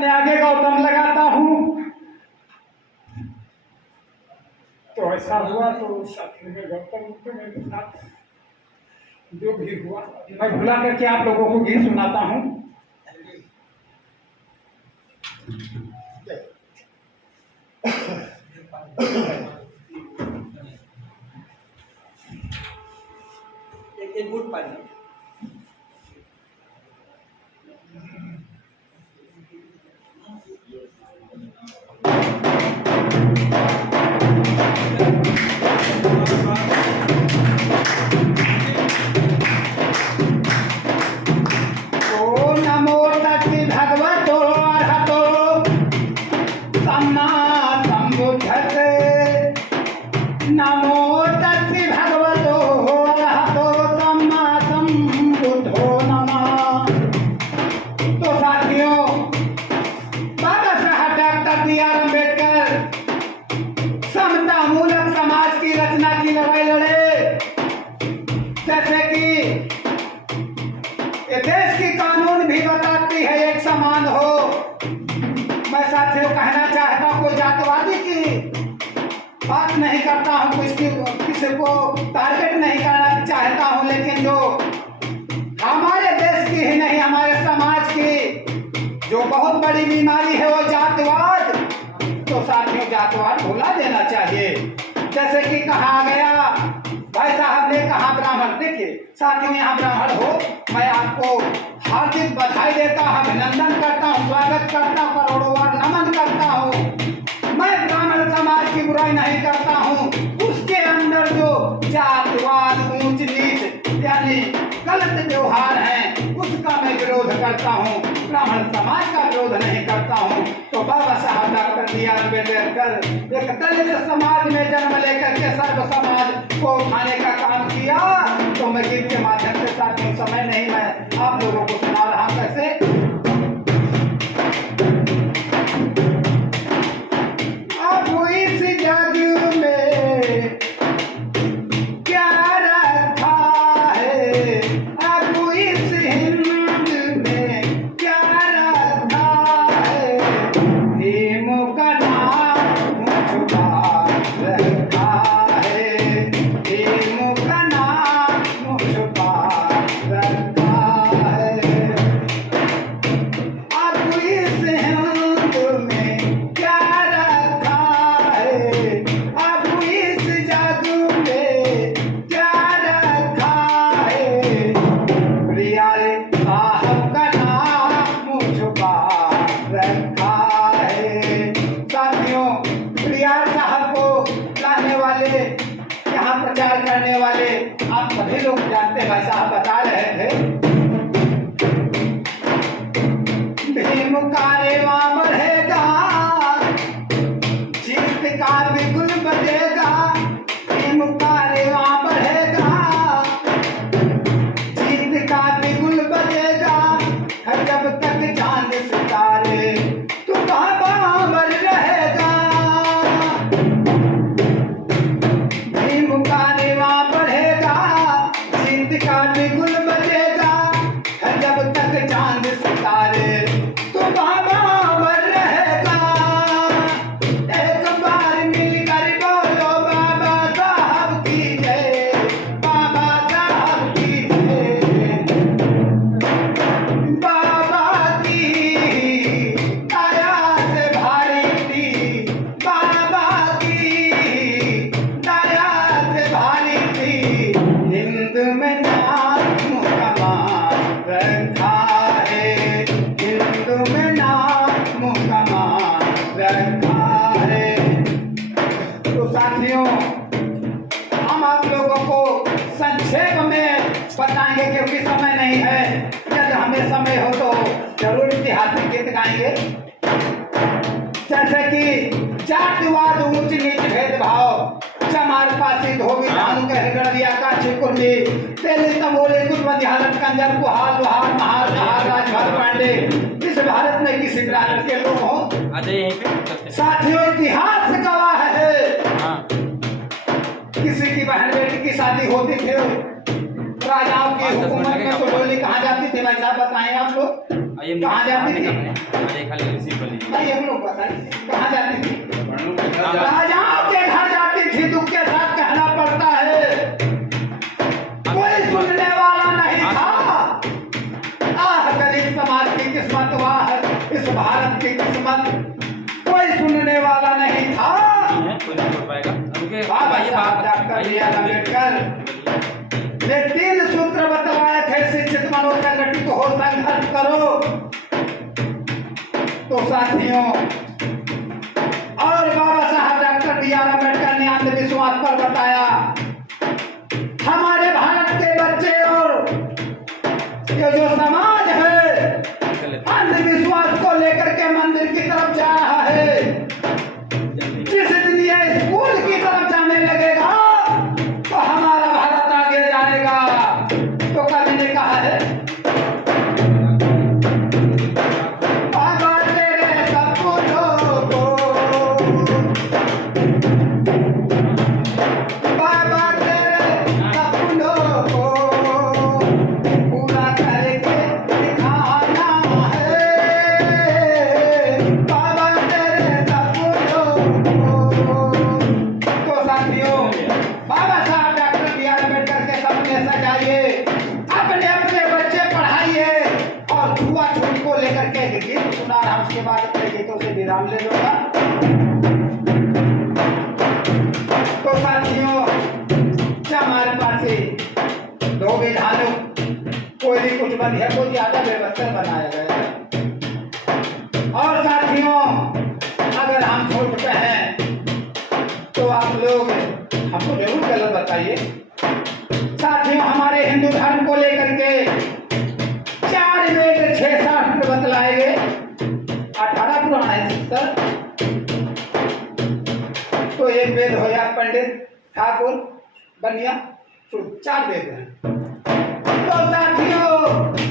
मैं आगे गौतम लगाता हूँ। तो ऐसा हुआ तो साथी में गौतम तो मेरे साथ जो भी हुआ मैं भुला करके आप लोगों को गीत सुनाता हूँ। एक गुट पानी नमो तस्मै भगवतो अरहतो सम्मा सम्बुद्धो नमः। तो साथियों, बाबा साहब डॉक्टर B.R. अम्बेडकर समता मूलक समाज की रचना की लड़ाई लड़े। जैसे कि ये देश की कानून भी बताती है एक समान हो। मैं साथियों कहना चाहता हूँ, कोई जातिवादी की बात नहीं करता हूँ, किसी को टारगेट नहीं करना चाहता हूँ, लेकिन जो हमारे देश की ही नहीं हमारे समाज की जो बहुत बड़ी बीमारी है वो जातिवाद। तो साथियों जातिवाद भुला देना चाहिए। जैसे कि कहा गया, भाई साहब ने कहा ब्राह्मण। देखिए साथियों, यहाँ ब्राह्मण हो, मैं आपको हार्दिक बधाई देता हूँ, अभिनंदन करता हूँ, स्वागत करता हूँ, करोड़ों बार नमन करता हूँ। मैं ब्राह्मण समाज की बुराई नहीं करता हूँ, उसके अंदर जो जातिवाद ऊंच नीच यानी गलत व्यवहार है उसका मैं विरोध करता हूँ, ब्राह्मण समाज का विरोध नहीं करता हूँ। तो बाबा साहब डॉक्टर B.R. अम्बेडकर एक दलित समाज में जन्म लेकर के सर्व समाज को उठाने का काम किया। तो मैं गीत के माध्यम से साथियों, समय नहीं, मैं आप लोगों को सुना रहा हूँ कैसे। यहाँ प्रचार करने वाले आप सभी लोग जानते हैं, भाई साहब बता रहे थे। भीम का रेवा बढ़ेगा, जीत का बिगुल बजेगा। भीम का रेवा बढ़ेगा, जीत का बिगुल बजेगा। जब तक चांद सितारे तू बाबर रहेगा। भीम का रेवा बढ़ेगा, जीत का बिगुल बजेगा। जब तक चांद सितारे तू बाबर रहेगा। एक बार मिलकर बोलो बाबा साहब की जय, बाबा साहब की जय। बाबा की दया से भारी थी, बाबा की दया से भारी थी। हिंद में नाम कमान रखा है, हिंद में नाम कमान रखा है। तो साथियों, हम आप लोगों को संक्षेप में बताएंगे क्योंकि समय नहीं है। यदि हमें समय हो तो जरूर ऐतिहासिक गीत गाएंगे। जैसे कि जातिवाद ऊंच नीच भेदभाव, चमार पासी धोबी धानु कह गड़िया का छिकुर्मी, तेले तमोले कुछ बंदिहालत कंजर कुहाल लोहार महार जहार राजभर पांडे। इस भारत में किसी प्रांत के लोग हो। साथियों इतिहास गवाह है, किसी की बहन बेटी की शादी होती थी, राजाओं की हुकूमत में तो डोली कहाँ जाती थी, भाई साहब बताएं आप लोग। कहाँ जाती थी? अरे खाली रिसीव कर लीजिए। नहीं, हम लोग बताइए कहाँ जाती थी? वर्णों के घर जा- राजाओं के घर जाती थी, दुख के साथ कहना पड़ता है। कोई सुनने वाला नहीं था। आह गरीब समाज की किस्मत, वाह इस भारत की किस्मत, कोई सुनने वाला नहीं था। कोई नहीं बोल पाएगा। उनके बाबा आइए साहब बात डॉक्टर बी आर अम्बेडकर ने 3 सूत्र बतलाए थे, शिक्षित मनो संगठित हो, संघर्ष करो। तो साथियों, और बाबा साहब डॉक्टर बी आर अम्बेडकर ने अंधविश्वास पर बताया, हमारे भारत के बच्चे और ये जो समाज है अंधविश्वास को लेकर के मंदिर की तरफ जा रहा है। जिस दिन ये स्कूल की तरफ जाने लगेगा तो हमारा भारत आगे जाएगा। तो कवि ने कहा है, बाबा तेरे सपनों को, बाबा तेरे सपनों को पूरा करके दिखाना है। बाबा तेरे सपनों को। तो साथियों, बाबा साहब डॉक्टर बी आर अम्बेडकर के सपने सजाइए, अपने अपने बच्चे पढ़ाइए और छुआछूत को लेकर के एक गीत सुना रहा हूं, उसके बाद अपने गीतों से विराम ले लूंगा। तो साथियों, हमारे पास ही 2 विधानों, कोई भी कुछ बंद है, कोई ज्यादा व्यवस्था बनाया गया है। और साथियों, अगर हम छोट पे हैं तो आप लोग हमको जरूर गलत बताइए। साथियों, हमारे हिंदू धर्म को लेकर के 4 वेद 6 शास्त्र बतलाए गए, 18 पुराण है सर। तो एक वेद हो या पंडित ठाकुर बनिया, तो 4 वेद हैं। तो